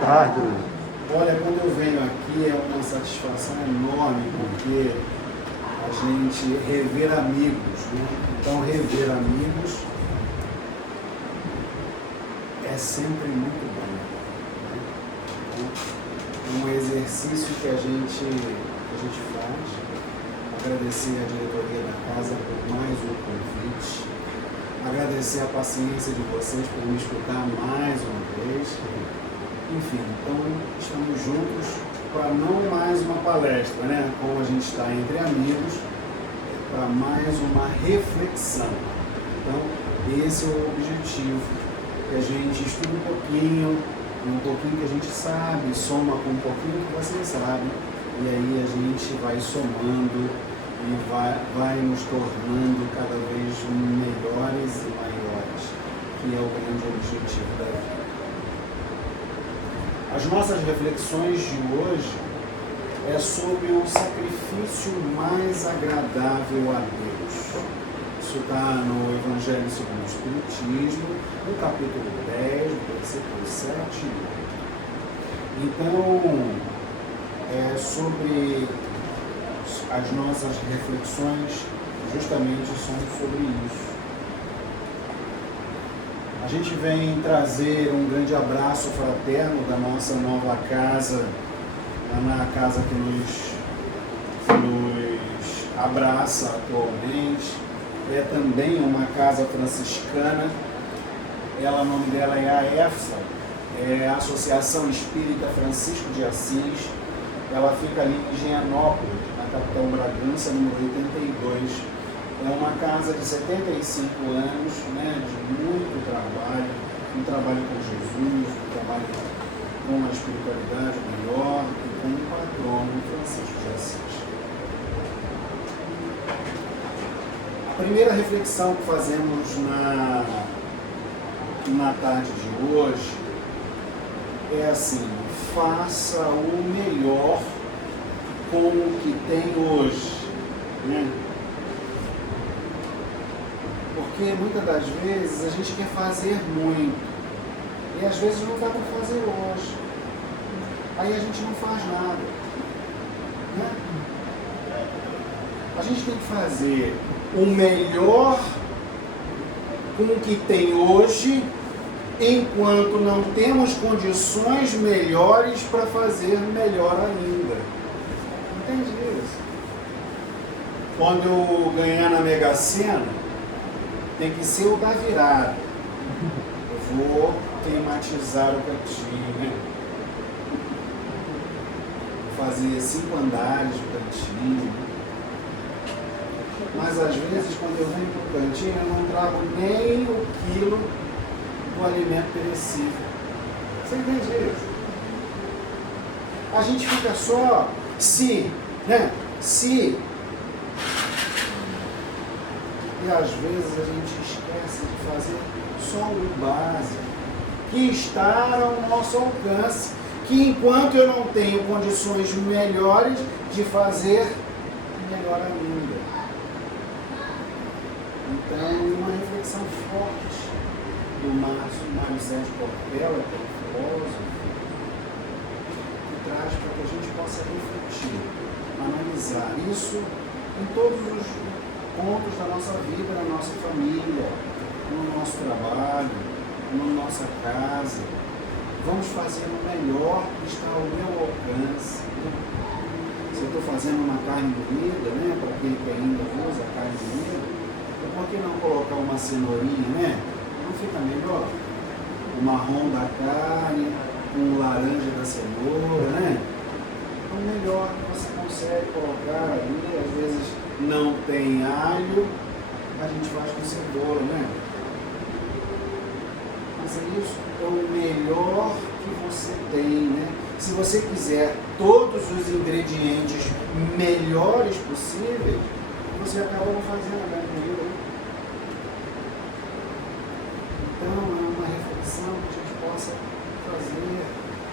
tarde. Olha, quando eu venho aqui é uma satisfação enorme, porque a gente rever amigos, né? Então, rever amigos é sempre muito bom, né? Então, um exercício que a gente faz. Agradecer a diretoria da casa por mais um convite. Agradecer a paciência de vocês por me escutar mais uma vez. Enfim, então estamos juntos para não mais uma palestra, né? Como a gente está entre amigos, para mais uma reflexão. Então, esse é o objetivo, que a gente estude um pouquinho que a gente sabe, soma com um pouquinho que vocês sabem, e aí a gente vai somando e vai nos tornando cada vez melhores e maiores, que é o grande objetivo da vida. As nossas reflexões de hoje é sobre o sacrifício mais agradável a Deus. Isso está no Evangelho segundo o Espiritismo, no capítulo 10, versículos 7 e 8. Então, sobre as nossas reflexões, justamente são sobre isso. A gente vem trazer um grande abraço fraterno da nossa nova casa, na casa que nos abraça atualmente. É também uma casa franciscana. O nome dela é a EFA, é a Associação Espírita Francisco de Assis. Ela fica ali em Higienópolis, na capital Bragança, número 82. É uma casa de 75 anos, né, de muito trabalho, um trabalho com Jesus, um trabalho com a espiritualidade melhor e com o patrono Francisco de Assis. A primeira reflexão que fazemos na tarde de hoje é assim: faça o melhor com o que tem hoje, né? Porque muitas das vezes a gente quer fazer muito e às vezes não dá para fazer hoje. Aí a gente não faz nada, né? A gente tem que fazer o melhor com o que tem hoje, enquanto não temos condições melhores para fazer melhor ainda. Entende isso? Quando eu ganhar na Mega Sena, tem que ser o da virada. Eu vou climatizar o cantinho, né? Vou fazer 5 andares do cantinho. Mas às vezes, quando eu venho para o cantinho, eu não trago nem o quilo do alimento perecível. Você entende isso? A gente fica só né? E às vezes a gente esquece de fazer só o básico, que está ao nosso alcance, que enquanto eu não tenho condições melhores de fazer, melhor ainda. Então, uma reflexão forte do Mário Sérgio Cortella, que é um filósofo, que traz para que a gente possa refletir, analisar isso em todos os pontos da nossa vida, na nossa família, no nosso trabalho, na nossa casa. Vamos fazer o melhor que está ao meu alcance. Se eu estou fazendo uma carne moída, né, para aquele que ainda usa carne moída, por que não colocar uma cenourinha, né? Não fica melhor? O marrom da carne, um laranja da cenoura, né? O melhor que você consegue colocar ali, às vezes não tem alho, a gente faz com cebola, né? Mas é isso, é o melhor que você tem, né? Se você quiser todos os ingredientes melhores possíveis, você acaba não fazendo a carne moída, né? Então, é uma reflexão que a gente possa fazer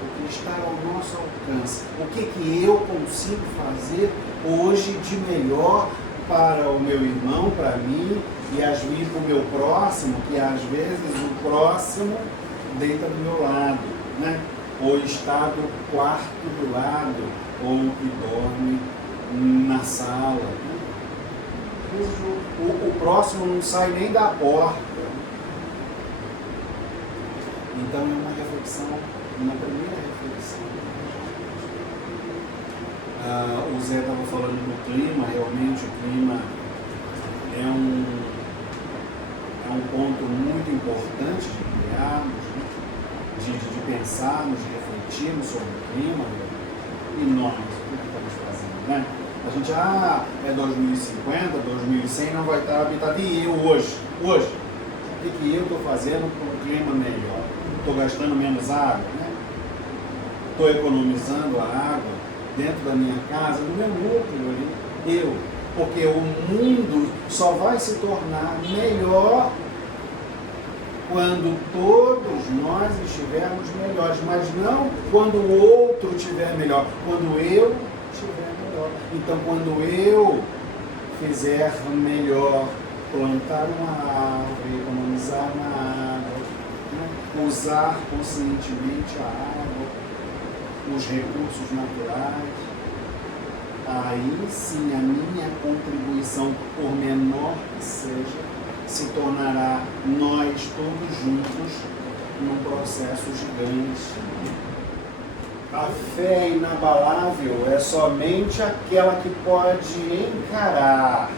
o que está ao nosso alcance. O que eu consigo fazer hoje de melhor para o meu irmão, para mim, e às vezes para o meu próximo, que às vezes o próximo deita do meu lado, né? ou está do quarto do lado, ou que dorme na sala. Né? Às vezes o próximo não sai nem da porta. Então é uma reflexão, uma primeira reflexão. O Zé estava falando do clima, realmente o clima é um ponto muito importante de criarmos, né? de pensarmos, de refletirmos sobre o clima, né? E nós, o que estamos fazendo, né? A gente, é 2050, 2100, não vai estar habitado. E eu hoje? O que eu estou fazendo para um clima melhor? Estou gastando menos água, né? Estou economizando a água dentro da minha casa, do meu núcleo ali, porque o mundo só vai se tornar melhor quando todos nós estivermos melhores, mas não quando o outro estiver melhor, quando eu estiver melhor. Então, quando eu fizer melhor, plantar uma árvore, economizar na água, né? Usar conscientemente a água, os recursos naturais, aí sim a minha contribuição, por menor que seja, se tornará nós todos juntos num processo gigante. A fé inabalável é somente aquela que pode encarar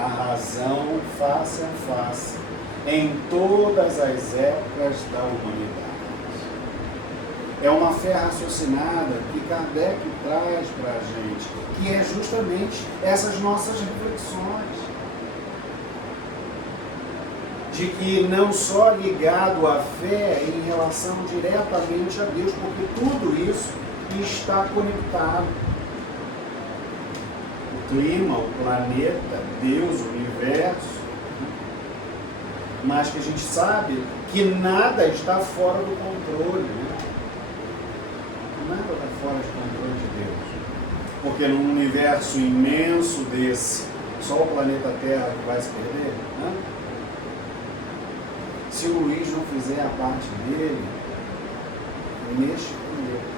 a razão face a face em todas as épocas da humanidade. É uma fé raciocinada que Kardec traz para a gente, que é justamente essas nossas reflexões. De que não só ligado à fé em relação diretamente a Deus, porque tudo isso está conectado. O clima, o planeta, Deus, o universo, mas que a gente sabe que nada está fora do controle, né? Nada está fora do controle de Deus. Porque num universo imenso desse, só o planeta Terra que vai se perder, né? Se o Luiz não fizer a parte dele, neste planeta,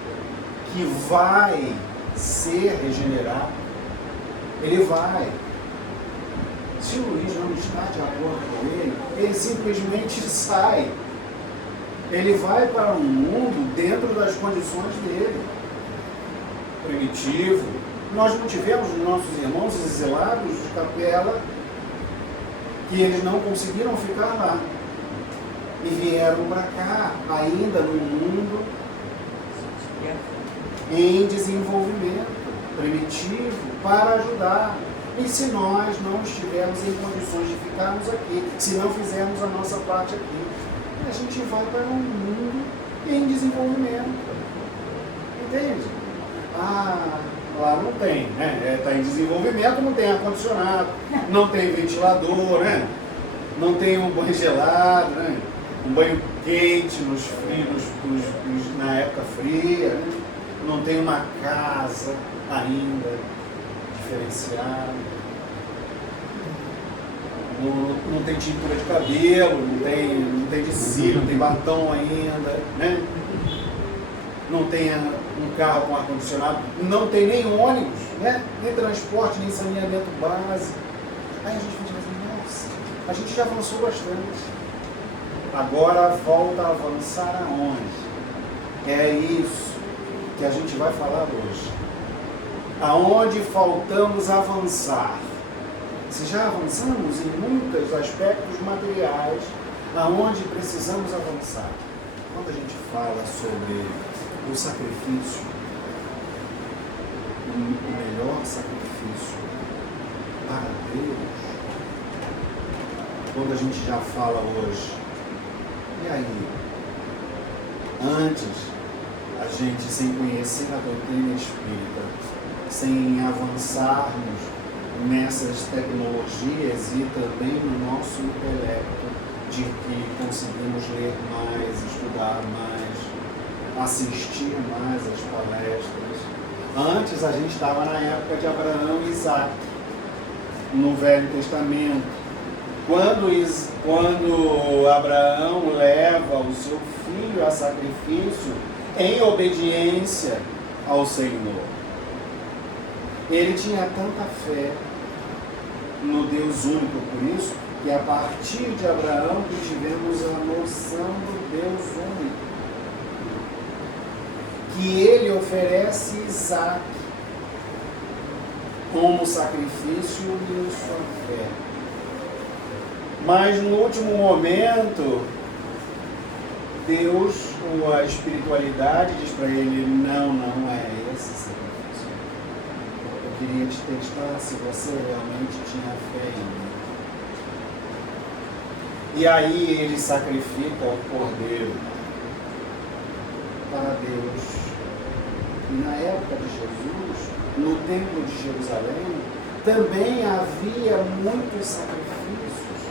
que vai ser regenerado, ele vai. Se o Luiz não está de acordo com ele simplesmente sai. Ele vai para um mundo dentro das condições dele. Primitivo. Nós não tivemos nossos irmãos exilados de capela que eles não conseguiram ficar lá. E vieram para cá, ainda no mundo em desenvolvimento primitivo, para ajudar. E se nós não estivermos em condições de ficarmos aqui, se não fizermos a nossa parte aqui, a gente vai para um mundo em desenvolvimento. Entende? Lá não tem, né? Está em desenvolvimento, não tem ar-condicionado, não tem ventilador, né? Não tem um banho gelado, né? Um banho quente nos frios, na época fria, né? Não tem uma casa ainda diferenciada, não tem tintura de cabelo, não tem de cílio, não tem batom ainda, né? Não tem um carro com ar-condicionado, não tem nem ônibus, né? Nem transporte, nem saneamento básico. Aí a gente fica assim, nossa, a gente já avançou bastante. Agora volta a avançar aonde? É isso que a gente vai falar hoje. Aonde faltamos avançar? Se já avançamos em muitos aspectos materiais, aonde precisamos avançar? Quando a gente fala sobre o sacrifício, o melhor sacrifício para Deus, quando a gente já fala hoje, e aí, antes, a gente, sem conhecer a doutrina espírita, sem avançarmos nessas tecnologias e também no nosso intelecto, de que conseguimos ler mais, estudar mais, assistir mais às palestras. Antes, a gente estava na época de Abraão e Isaac, no Velho Testamento. Quando Abraão leva o seu filho a sacrifício em obediência ao Senhor, ele tinha tanta fé no Deus único, por isso que a partir de Abraão que tivemos a noção do Deus único, que ele oferece Isaac como sacrifício em sua fé. Mas no último momento, Deus, ou a espiritualidade, diz para ele: não é esse sacrifício. Eu queria te testar se você realmente tinha fé em mim. E aí ele sacrifica o cordeiro para Deus. E na época de Jesus, no templo de Jerusalém, também havia muitos sacrifícios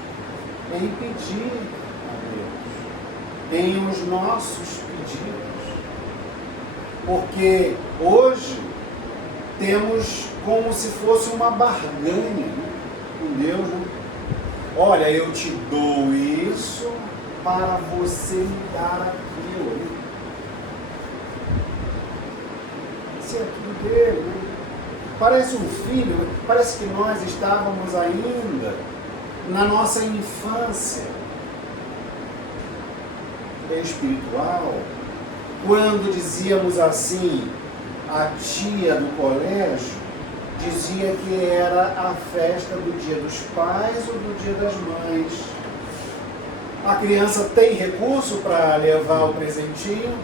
em pedir a Deus, em os nossos pedidos. Porque hoje temos como se fosse uma barganha com Deus, né? Olha, eu te dou isso para você me dar aquilo. Isso é tudo dele, né? Parece um filho, parece que nós estávamos ainda na nossa infância espiritual, quando dizíamos assim, a tia do colégio dizia que era a festa do dia dos pais ou do dia das mães. A criança tem recurso para levar o presentinho?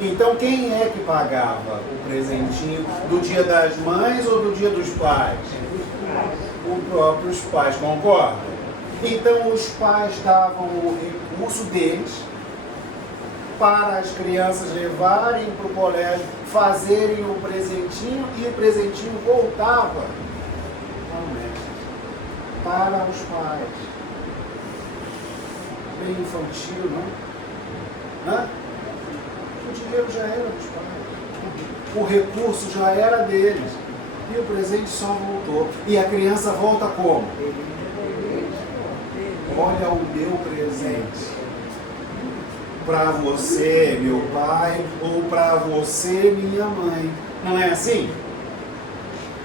Então quem é que pagava o presentinho do dia das mães ou do dia dos pais? Os próprios pais, concordam? Então os pais davam o recurso deles para as crianças levarem para o colégio, fazerem o presentinho, e o presentinho voltava ao mestre, para os pais. Bem infantil, não? Hã? O dinheiro já era dos pais, o recurso já era deles, e o presente só voltou. E a criança volta como? Olha o meu presente. Para você, meu pai, ou para você, minha mãe. Não é assim?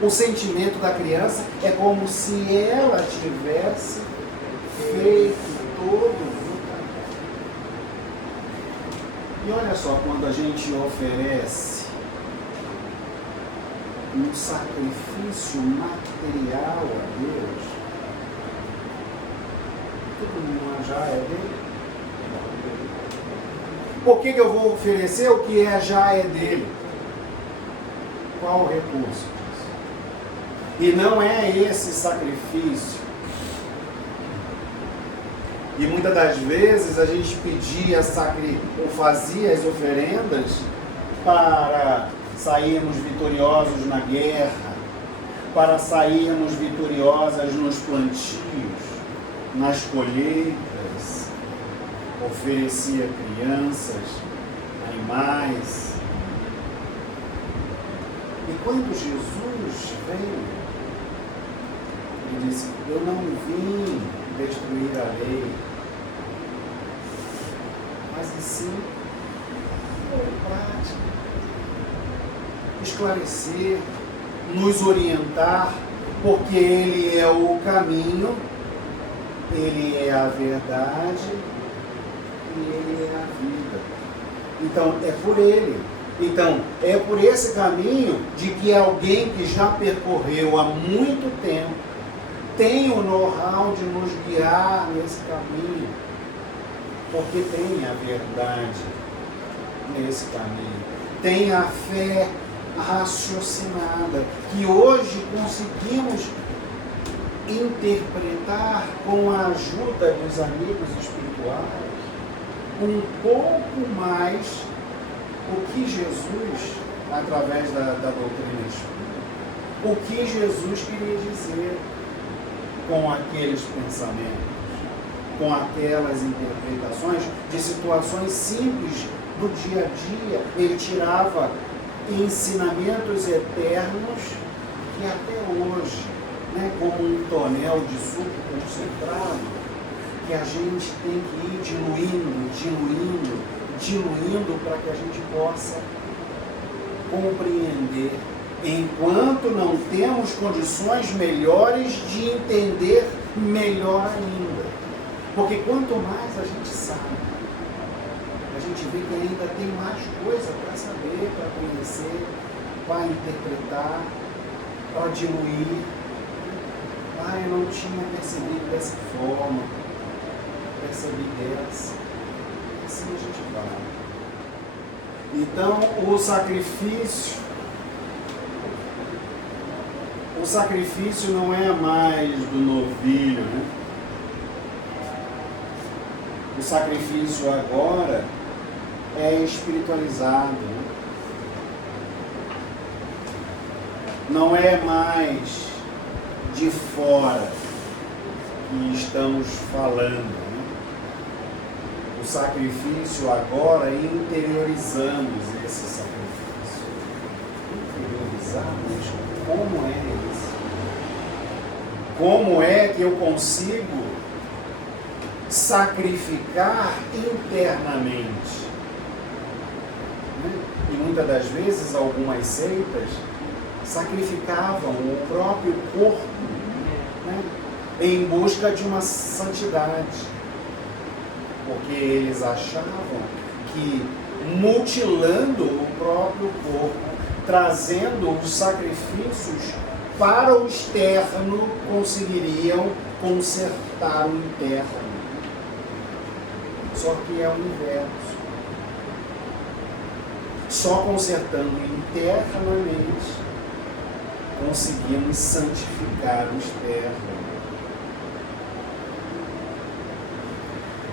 O sentimento da criança é como se ela tivesse feito todo o trabalho. E olha só, quando a gente oferece um sacrifício material a Deus, tudo já é dele. Por que eu vou oferecer o que já é dele? Qual o recurso disso? E não é esse sacrifício. E muitas das vezes a gente pedia ou fazia as oferendas para sairmos vitoriosos na guerra, para sairmos vitoriosas nos plantios, nas colheitas. Oferecia crianças, animais. E quando Jesus veio, ele disse: eu não vim destruir a lei, mas em si, prática, esclarecer, nos orientar, porque ele é o caminho, ele é a verdade, e ele é a vida. Então é por ele. Então é por esse caminho de que alguém que já percorreu há muito tempo tem o know-how de nos guiar nesse caminho, porque tem a verdade nesse caminho, tem a fé raciocinada que hoje conseguimos interpretar com a ajuda dos amigos espirituais um pouco mais o que Jesus, através da doutrina espírita, o que Jesus queria dizer com aqueles pensamentos, com aquelas interpretações de situações simples do dia a dia. Ele tirava ensinamentos eternos que até hoje né, como um tonel de suco concentrado, que a gente tem que ir diluindo para que a gente possa compreender, enquanto não temos condições melhores de entender melhor ainda. Porque quanto mais a gente sabe, a gente vê que ainda tem mais coisa para saber, para conhecer, para interpretar, para diluir. Eu não tinha percebido dessa forma, percebi dessa. Assim a gente vai. Então, o sacrifício não é mais do novilho, né? O sacrifício agora é espiritualizado, né? Não é mais de fora que estamos falando, né? O sacrifício agora interiorizamos esse sacrifício. Interiorizamos? Como é isso? Como é que eu consigo sacrificar internamente? E muitas das vezes algumas seitas sacrificavam o próprio corpo, né, em busca de uma santidade, porque eles achavam que mutilando o próprio corpo, trazendo os sacrifícios para o externo, conseguiriam consertar o interno. Só que é o inverso. Só consertando internamente conseguimos santificar o externo.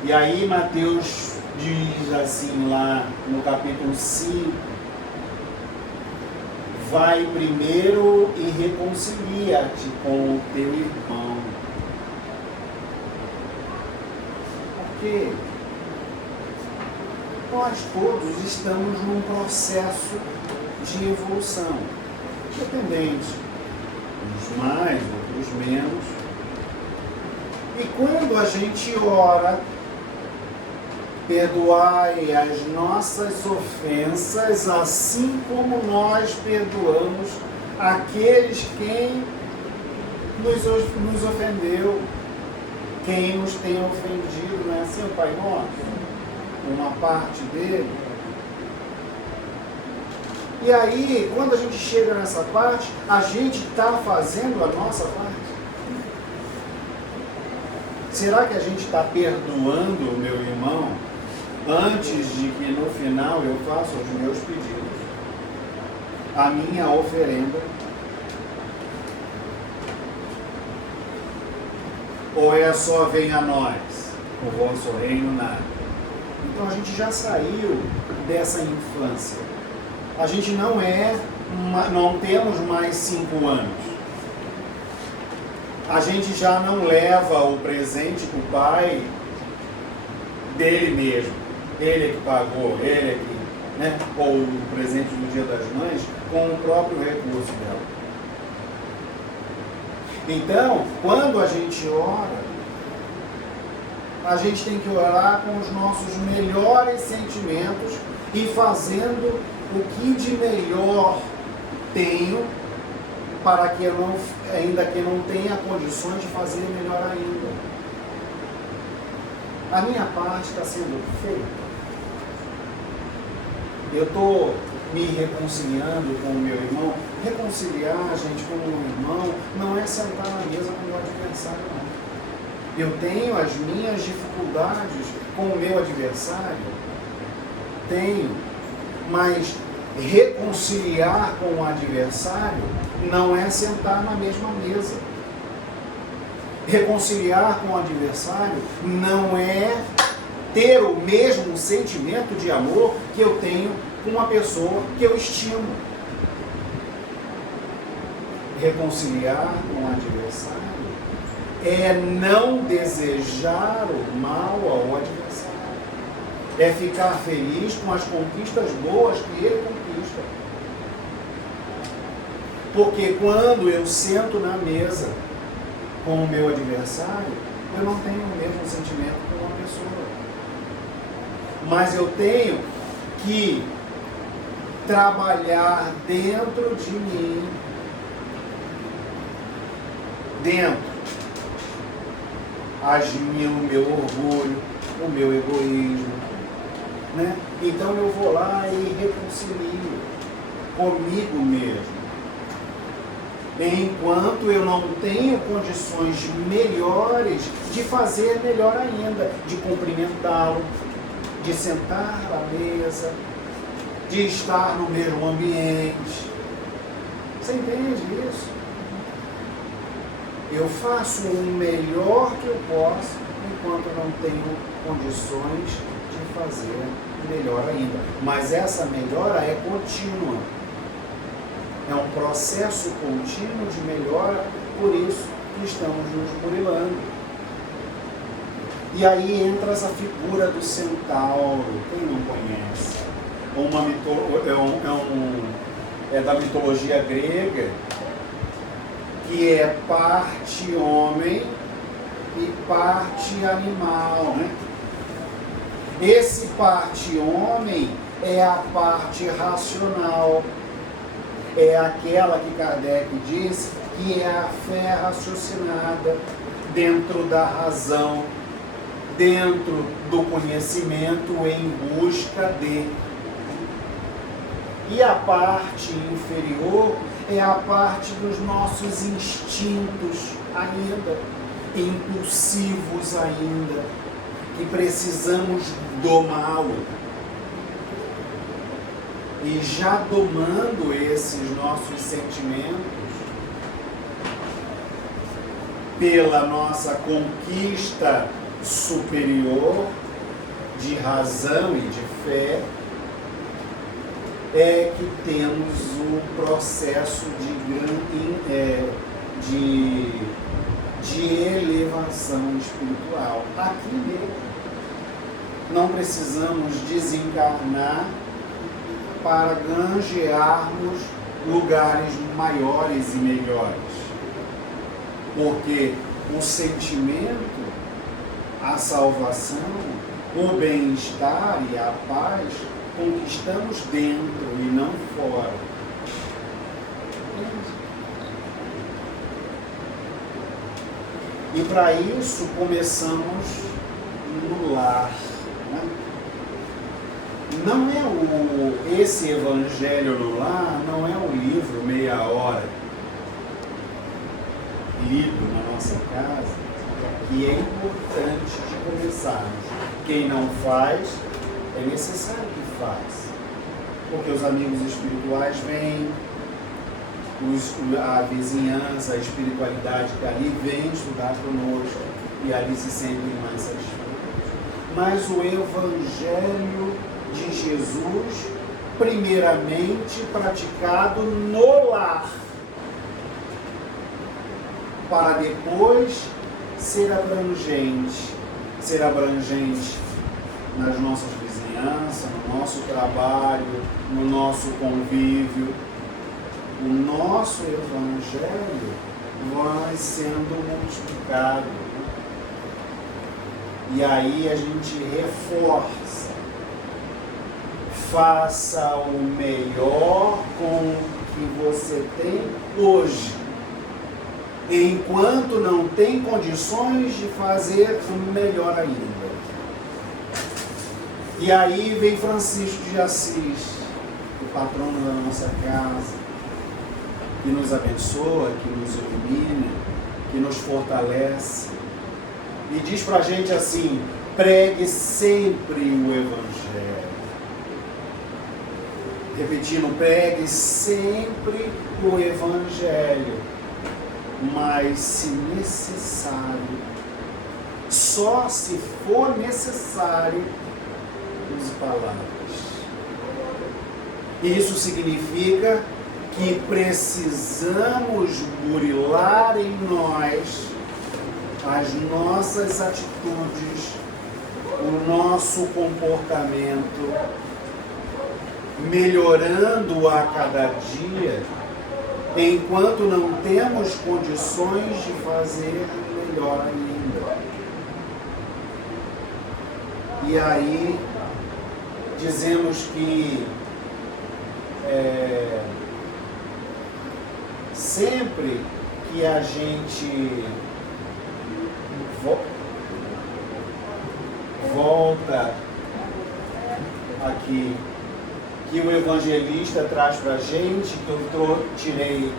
E aí Mateus diz assim lá no capítulo 5, vai primeiro e reconcilia-te com o teu irmão. Porque nós todos estamos num processo de evolução, independente, uns mais, outros menos. E quando a gente ora, perdoai as nossas ofensas, assim como nós perdoamos aqueles quem nos ofendeu, quem nos tem ofendido, não é assim, o Pai Nosso? Uma parte dele. E aí, quando a gente chega nessa parte, a gente está fazendo a nossa parte? Será que a gente está perdoando o meu irmão antes de que no final eu faça os meus pedidos, a minha oferenda? Ou é só venha a nós, o vosso reino nada? Então a gente já saiu dessa infância. A gente não temos mais 5 anos. A gente já não leva o presente para o pai dele mesmo. Ele é que pagou, ele é que, né? Ou o presente do Dia das Mães com o próprio recurso dela. Então, quando a gente ora, a gente tem que orar com os nossos melhores sentimentos e fazendo o que de melhor tenho, para que eu não, ainda que não tenha condições de fazer melhor ainda. A minha parte está sendo feita. Eu estou me reconciliando com o meu irmão. Reconciliar, gente, com o meu irmão não é sentar na mesa com o meu adversário, não. Eu tenho as minhas dificuldades com o meu adversário, tenho, mas reconciliar com o adversário não é sentar na mesma mesa. Reconciliar com o adversário não é ter o mesmo sentimento de amor que eu tenho com uma pessoa que eu estimo. Reconciliar com o adversário é não desejar o mal ao adversário. É ficar feliz com as conquistas boas que ele conquista. Porque quando eu sento na mesa com o meu adversário, eu não tenho o mesmo sentimento com uma pessoa. Mas eu tenho que trabalhar dentro de mim, o meu orgulho, o meu egoísmo, né? Então eu vou lá e reconcilio comigo mesmo. Enquanto eu não tenho condições melhores de fazer melhor ainda, de cumprimentá-lo, de sentar à mesa, de estar no mesmo ambiente. Você entende isso? Eu faço o melhor que eu posso enquanto eu não tenho condições de fazer melhor ainda. Mas essa melhora é contínua. É um processo contínuo de melhora, por isso que estamos nos burilando. E aí entra essa figura do centauro, quem não conhece? É da mitologia grega, que é parte homem e parte animal, né? Esse parte homem é a parte racional, é aquela que Kardec diz que é a fé raciocinada dentro da razão, dentro do conhecimento em busca de. E a parte inferior é a parte dos nossos instintos ainda, impulsivos ainda, que precisamos domá-lo. E já domando esses nossos sentimentos, pela nossa conquista superior de razão e de fé, é que temos o processo de elevação espiritual. Aqui mesmo. Não precisamos desencarnar para granjearmos lugares maiores e melhores. Porque o sentimento, a salvação, o bem-estar e a paz conquistamos dentro e não fora. E para isso começamos no lar. Né? Não é esse Evangelho no Lar, não é o livro meia hora lido na nossa casa, que é importante de começarmos. Quem não faz, é necessário que faz. Porque os amigos espirituais vêm, a vizinhança, a espiritualidade que ali vem estudar conosco e ali se sentem mais satisfeitos. Mas o Evangelho de Jesus, primeiramente praticado no lar, para depois ser abrangente nas nossas vizinhanças, no nosso trabalho, no nosso convívio. O nosso Evangelho vai sendo multiplicado. E aí a gente reforça. Faça o melhor com o que você tem hoje, enquanto não tem condições de fazer o melhor ainda. E aí vem Francisco de Assis, o patrono da nossa casa, que nos abençoa, que nos ilumina, que nos fortalece, e diz pra gente assim: pregue sempre o Evangelho. Repetindo, pregue sempre o Evangelho, mas se necessário, só se for necessário, use palavras. Isso significa que precisamos burilar em nós as nossas atitudes, o nosso comportamento, melhorando a cada dia, enquanto não temos condições de fazer melhor ainda. E aí dizemos que sempre que a gente volta aqui, que o evangelista traz para a gente, que eu tirei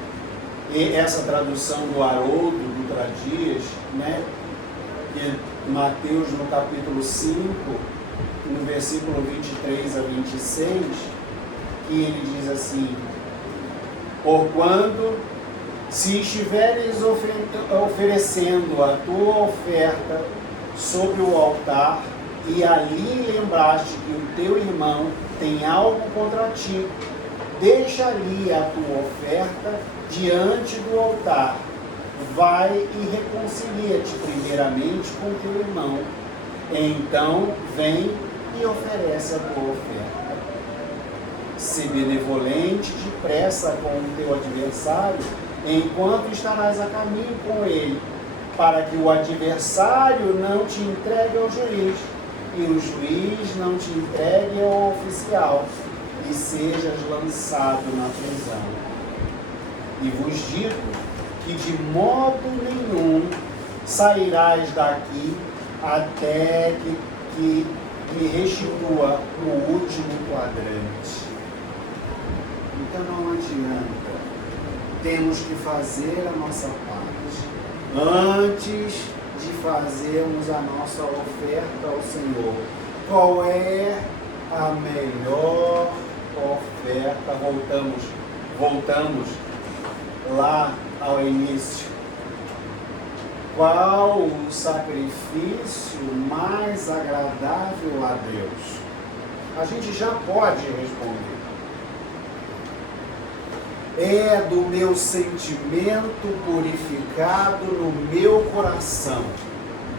essa tradução do Haroldo Dutra Dias, né? Que é Mateus no capítulo 5, no versículo 23 a 26, que ele diz assim: porquanto, se estiveres oferecendo a tua oferta sobre o altar, e ali lembraste que o teu irmão tem algo contra ti, deixa ali a tua oferta diante do altar, vai e reconcilia-te primeiramente com teu irmão, então vem e oferece a tua oferta. Se benevolente depressa com o teu adversário, enquanto estarás a caminho com ele, para que o adversário não te entregue ao juiz, e o juiz não te entregue ao oficial, e sejas lançado na prisão. E vos digo que de modo nenhum sairás daqui até que me restitua o último quadrante. Então não adianta, temos que fazer a nossa parte antes de fazermos a nossa oferta ao Senhor. Qual é a melhor oferta? Voltamos lá ao início. Qual o sacrifício mais agradável a Deus? A gente já pode responder. É do meu sentimento purificado no meu coração,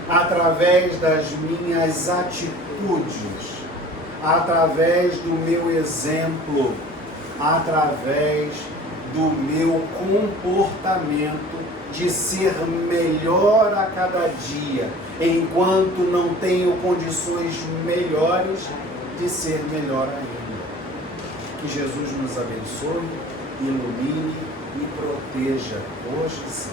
através das minhas atitudes, através do meu exemplo, através do meu comportamento de ser melhor a cada dia, enquanto não tenho condições melhores de ser melhor ainda. Que Jesus nos abençoe, ilumine e proteja hoje sim.